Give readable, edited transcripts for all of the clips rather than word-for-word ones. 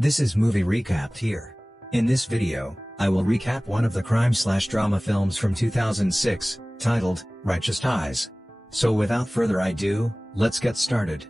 This is Movie Recapped here. In this video, I will recap one of the crime/drama films from 2006, titled, Righteous Ties. So without further ado, let's get started.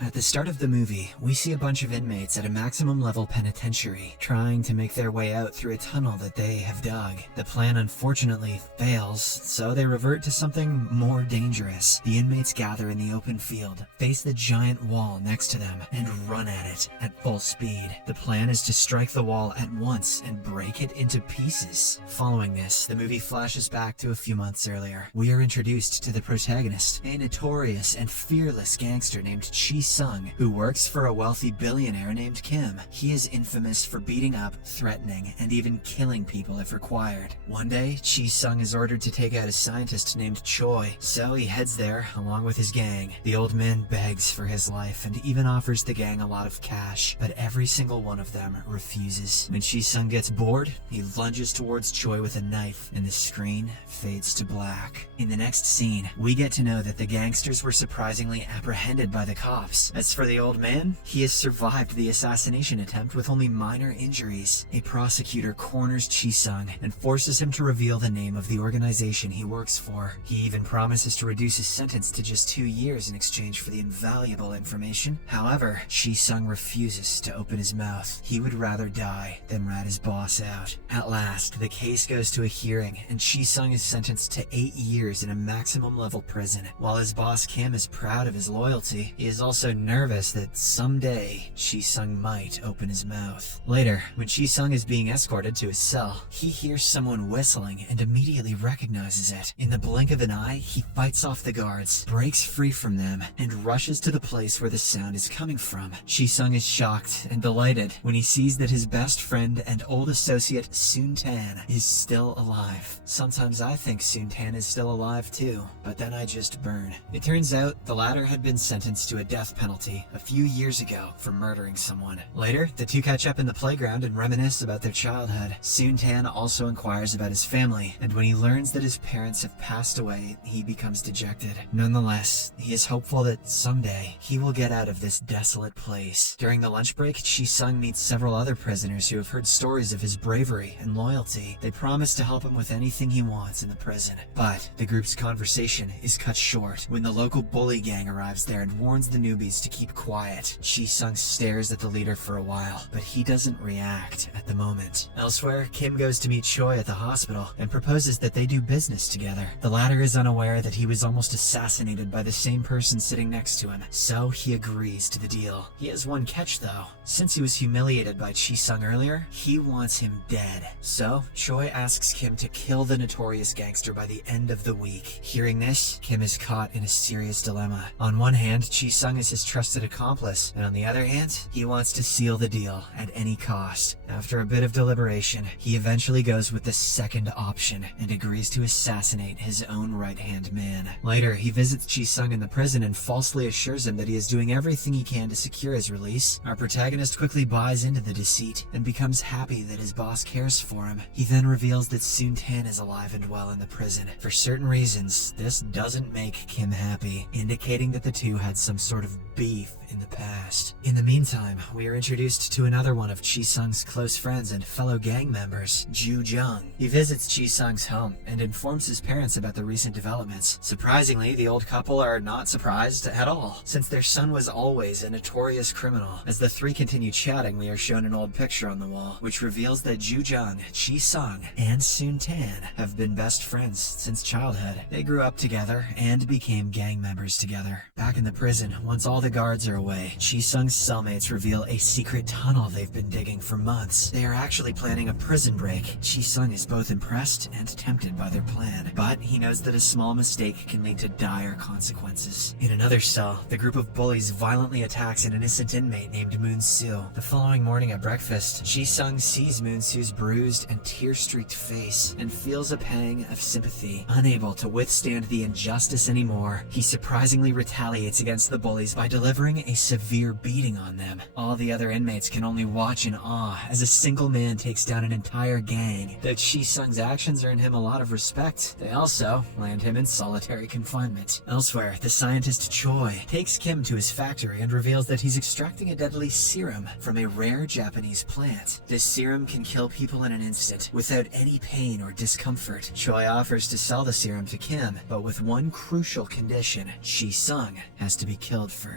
At the start of the movie, we see a bunch of inmates at a maximum level penitentiary trying to make their way out through a tunnel that they have dug. The plan unfortunately fails, so they revert to something more dangerous. The inmates gather in the open field, face the giant wall next to them, and run at it at full speed. The plan is to strike the wall at once and break it into pieces. Following this, the movie flashes back to a few months earlier. We are introduced to the protagonist, a notorious and fearless gangster named Sung, who works for a wealthy billionaire named Kim. He is infamous for beating up, threatening, and even killing people if required. One day, Sung is ordered to take out a scientist named Choi, so he heads there along with his gang. The old man begs for his life and even offers the gang a lot of cash, but every single one of them refuses. When Sung gets bored, he lunges towards Choi with a knife, and the screen fades to black. In the next scene, we get to know that the gangsters were surprisingly apprehended by the cops. As for the old man, he has survived the assassination attempt with only minor injuries. A prosecutor corners Sung and forces him to reveal the name of the organization he works for. He even promises to reduce his sentence to just 2 years in exchange for the invaluable information. However, Sung refuses to open his mouth. He would rather die than rat his boss out. At last, the case goes to a hearing, and Sung is sentenced to 8 years in a maximum level prison. While his boss Kim is proud of his loyalty, he is also nervous that someday Sung might open his mouth. Later, when Sung is being escorted to his cell, he hears someone whistling and immediately recognizes it. In the blink of an eye, he fights off the guards, breaks free from them, and rushes to the place where the sound is coming from. Sung is shocked and delighted when he sees that his best friend and old associate Soon Tan is still alive. Sometimes I think Soon Tan is still alive too, but then I just burn. It turns out the latter had been sentenced to a death penalty a few years ago for murdering someone. Later, the two catch up in the playground and reminisce about their childhood. Soon Tan also inquires about his family, and when he learns that his parents have passed away, he becomes dejected. Nonetheless, he is hopeful that someday he will get out of this desolate place. During the lunch break, Sung meets several other prisoners who have heard stories of his bravery and loyalty. They promise to help him with anything he wants in the prison. But the group's conversation is cut short when the local bully gang arrives there and warns the newbies to keep quiet. Sung stares at the leader for a while, but he doesn't react at the moment. Elsewhere, Kim goes to meet Choi at the hospital and proposes that they do business together. The latter is unaware that he was almost assassinated by the same person sitting next to him, so he agrees to the deal. He has one catch though. Since he was humiliated by Sung earlier, he wants him dead. So, Choi asks Kim to kill the notorious gangster by the end of the week. Hearing this, Kim is caught in a serious dilemma. On one hand, Sung is his trusted accomplice, and on the other hand, he wants to seal the deal at any cost. After a bit of deliberation, he eventually goes with the second option and agrees to assassinate his own right-hand man. Later, he visits Sung in the prison and falsely assures him that he is doing everything he can to secure his release. Our protagonist quickly buys into the deceit and becomes happy that his boss cares for him. He then reveals that Soon Tan is alive and well in the prison. For certain reasons, this doesn't make Kim happy, indicating that the two had some sort of beef in the past. In the meantime, we are introduced to another one of Sung's close friends and fellow gang members, Ju Jung. He visits Sung's home and informs his parents about the recent developments. Surprisingly, the old couple are not surprised at all, since their son was always a notorious criminal. As the three continue chatting, we are shown an old picture on the wall, which reveals that Ju Jung, Sung, and Soon Tan have been best friends since childhood. They grew up together and became gang members together. Back in the prison, once all the guards are away, Sung's cellmates reveal a secret tunnel they've been digging for months. They are actually planning a prison break. Sung is both impressed and tempted by their plan, but he knows that a small mistake can lead to dire consequences. In another cell, the group of bullies violently attacks an innocent inmate named Moon Soo. The following morning at breakfast, Sung sees Moon Soo's bruised and tear-streaked face and feels a pang of sympathy. Unable to withstand the injustice anymore, he surprisingly retaliates against the bullies by delivering a severe beating on them. All the other inmates can only watch in awe as a single man takes down an entire gang. Though Chi-sung's actions earn him a lot of respect, they also land him in solitary confinement. Elsewhere, the scientist Choi takes Kim to his factory and reveals that he's extracting a deadly serum from a rare Japanese plant. This serum can kill people in an instant without any pain or discomfort. Choi offers to sell the serum to Kim, but with one crucial condition: Chi-sung has to be killed first.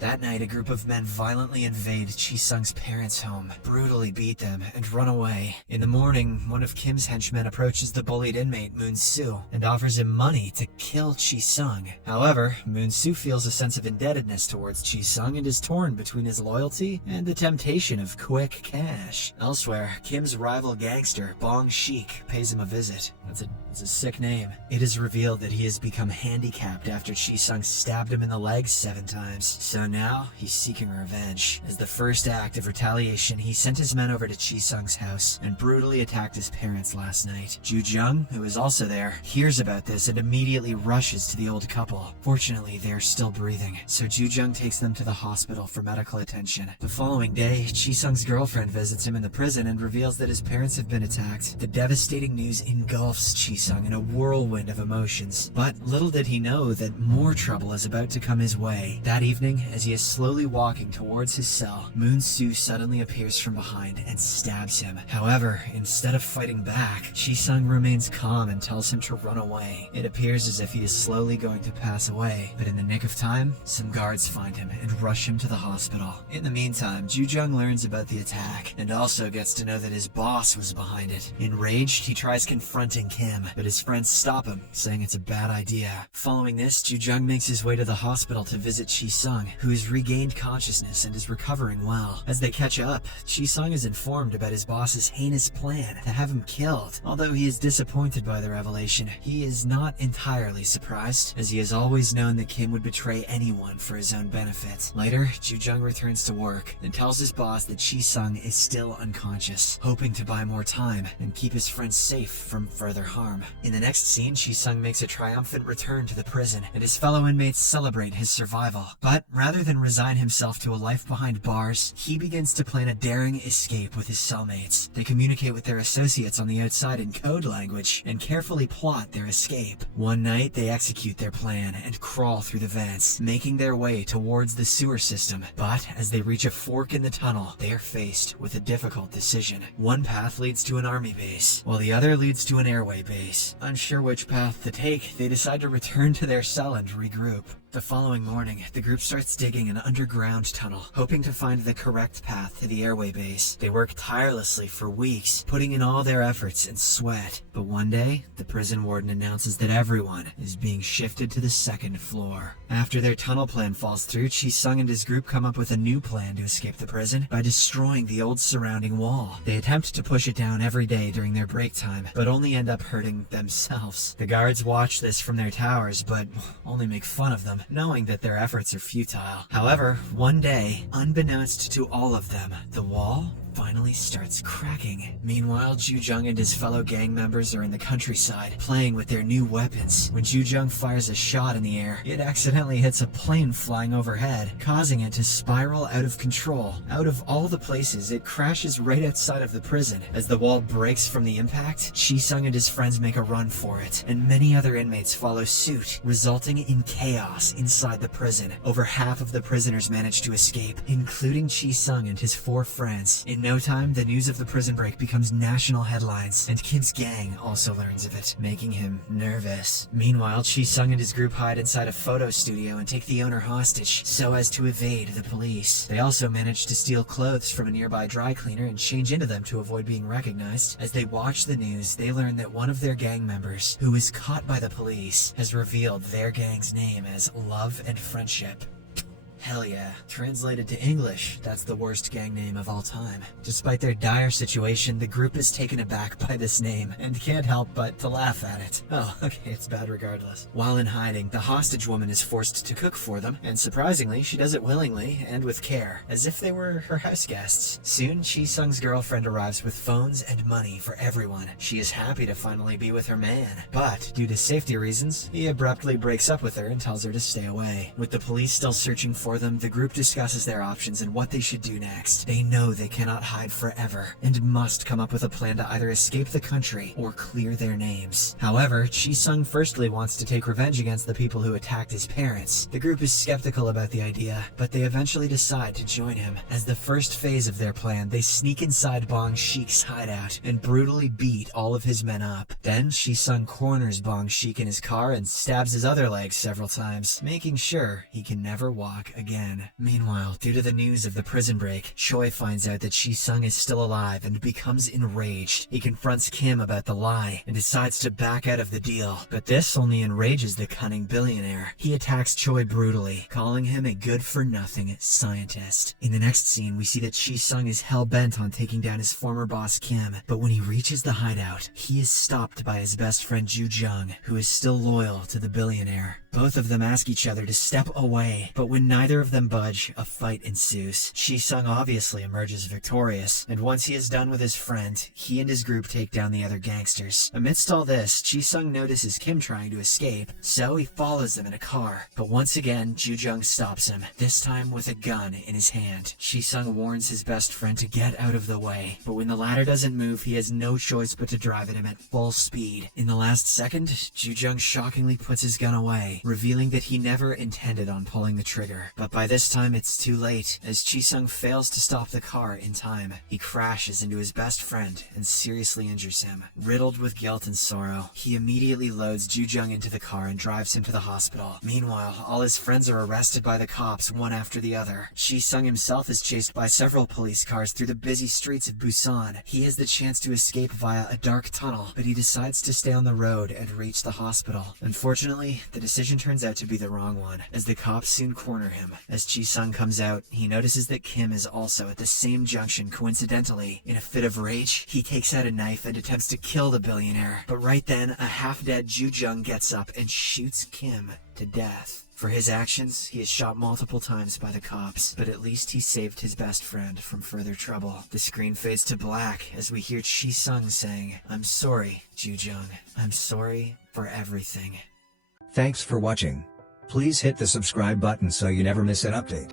That night, a group of men violently invade Chi-sung's parents' home, brutally beat them, and run away. In the morning, one of Kim's henchmen approaches the bullied inmate Moon-soo and offers him money to kill Chi-sung. However, Moon-soo feels a sense of indebtedness towards Chi-sung and is torn between his loyalty and the temptation of quick cash. Elsewhere, Kim's rival gangster, Bong Sheik, pays him a visit. That's a sick name. It is revealed that he has become handicapped after Chi-sung stabbed him in the legs 7 times. So now, he's seeking revenge. As the first act of retaliation, he sent his men over to Chi-sung's house and brutally attacked his parents last night. Ju-jung, who is also there, hears about this and immediately rushes to the old couple. Fortunately, they are still breathing, so Ju-jung takes them to the hospital for medical attention. The following day, Chi-sung's girlfriend visits him in the prison and reveals that his parents have been attacked. The devastating news engulfs Chi-sung in a whirlwind of emotions. But little did he know that more trouble is about to come his way. That evening, as he is slowly walking towards his cell, Moon-soo suddenly appears from behind and stabs him. However, instead of fighting back, Chi-sung remains calm and tells him to run away. It appears as if he is slowly going to pass away, but in the nick of time, some guards find him and rush him to the hospital. In the meantime, Ju-jung learns about the attack and also gets to know that his boss was behind it. Enraged, he tries confronting Kim, but his friends stop him, saying it's a bad idea. Following this, Ju-jung makes his way to the hospital to visit Chi-sung, who has regained consciousness and is recovering well. As they catch up, Chi-sung is informed about his boss's heinous plan to have him killed. Although he is disappointed by the revelation, he is not entirely surprised, as he has always known that Kim would betray anyone for his own benefit. Later, Ju-jung returns to work and tells his boss that Chi-sung is still unconscious, hoping to buy more time and keep his friends safe from further harm. In the next scene, Chi-sung makes a triumphant return to the prison, and his fellow inmates celebrate his survival. But rather than resign himself to a life behind bars, he begins to plan a daring escape with his cellmates. They communicate with their associates on the outside in code language and carefully plot their escape. One night, they execute their plan and crawl through the vents, making their way towards the sewer system. But as they reach a fork in the tunnel, they are faced with a difficult decision. One path leads to an army base, while the other leads to an airway base. Unsure which path to take, they decide to return to their cell and regroup. The following morning, the group starts digging an underground tunnel, hoping to find the correct path to the airway base. They work tirelessly for weeks, putting in all their efforts and sweat. But one day, the prison warden announces that everyone is being shifted to the 2nd floor. After their tunnel plan falls through, Chi-sung and his group come up with a new plan to escape the prison by destroying the old surrounding wall. They attempt to push it down every day during their break time, but only end up hurting themselves. The guards watch this from their towers, but only make fun of them, knowing that their efforts are futile. However, one day, unbeknownst to all of them, the wall finally starts cracking. Meanwhile, Ju-jung and his fellow gang members are in the countryside, playing with their new weapons. When Ju-jung fires a shot in the air, it accidentally hits a plane flying overhead, causing it to spiral out of control. Out of all the places, it crashes right outside of the prison. As the wall breaks from the impact, Chi-sung and his friends make a run for it, and many other inmates follow suit, resulting in chaos inside the prison. Over half of the prisoners manage to escape, including Chi-sung and his 4 friends. In no time, the news of the prison break becomes national headlines, and Kim's gang also learns of it, making him nervous. Meanwhile, Chi-sung and his group hide inside a photo studio and take the owner hostage, so as to evade the police. They also manage to steal clothes from a nearby dry cleaner and change into them to avoid being recognized. As they watch the news, they learn that one of their gang members, who is caught by the police, has revealed their gang's name as Love and Friendship. Hell yeah. Translated to English, that's the worst gang name of all time. Despite their dire situation, the group is taken aback by this name, and can't help but to laugh at it. Oh, okay, it's bad regardless. While in hiding, the hostage woman is forced to cook for them, and surprisingly, she does it willingly and with care, as if they were her house guests. Soon, Chi-sung's girlfriend arrives with phones and money for everyone. She is happy to finally be with her man, but due to safety reasons, he abruptly breaks up with her and tells her to stay away. With the police still searching for for them, the group discusses their options and what they should do next. They know they cannot hide forever, and must come up with a plan to either escape the country or clear their names. However, Chi-sung firstly wants to take revenge against the people who attacked his parents. The group is skeptical about the idea, but they eventually decide to join him. As the first phase of their plan, they sneak inside Bong Shik's hideout and brutally beat all of his men up. Then Chi-sung corners Bong Shik in his car and stabs his other leg several times, making sure he can never walk again. Meanwhile, due to the news of the prison break, Choi finds out that Chi-sung is still alive and becomes enraged. He confronts Kim about the lie and decides to back out of the deal, but this only enrages the cunning billionaire. He attacks Choi brutally, calling him a good-for-nothing scientist. In the next scene, we see that Chi-sung is hell-bent on taking down his former boss Kim, but when he reaches the hideout, he is stopped by his best friend Ju Jung, who is still loyal to the billionaire. Both of them ask each other to step away, but when neither of them budge, a fight ensues. Chi-sung obviously emerges victorious, and once he is done with his friend, he and his group take down the other gangsters. Amidst all this, Chi-sung notices Kim trying to escape, so he follows them in a car. But once again, Ju Jung stops him, this time with a gun in his hand. Chi-sung warns his best friend to get out of the way, but when the latter doesn't move, he has no choice but to drive at him at full speed. In the last second, Ju Jung shockingly puts his gun away, revealing that he never intended on pulling the trigger. But by this time, it's too late, as Chi-sung fails to stop the car in time. He crashes into his best friend and seriously injures him. Riddled with guilt and sorrow, he immediately loads Ju Jung into the car and drives him to the hospital. Meanwhile, all his friends are arrested by the cops, one after the other. Chi-sung himself is chased by several police cars through the busy streets of Busan. He has the chance to escape via a dark tunnel, but he decides to stay on the road and reach the hospital. Unfortunately, the decision turns out to be the wrong one, as the cops soon corner him. As Chi-sung comes out, he notices that Kim is also at the same junction coincidentally. In a fit of rage, he takes out a knife and attempts to kill the billionaire. But right then, a half-dead Ju Jung gets up and shoots Kim to death. For his actions, he is shot multiple times by the cops, but at least he saved his best friend from further trouble. The screen fades to black as we hear Chi-sung saying, "I'm sorry, Ju Jung. I'm sorry for everything." Thanks for watching. Please hit the subscribe button so you never miss an update.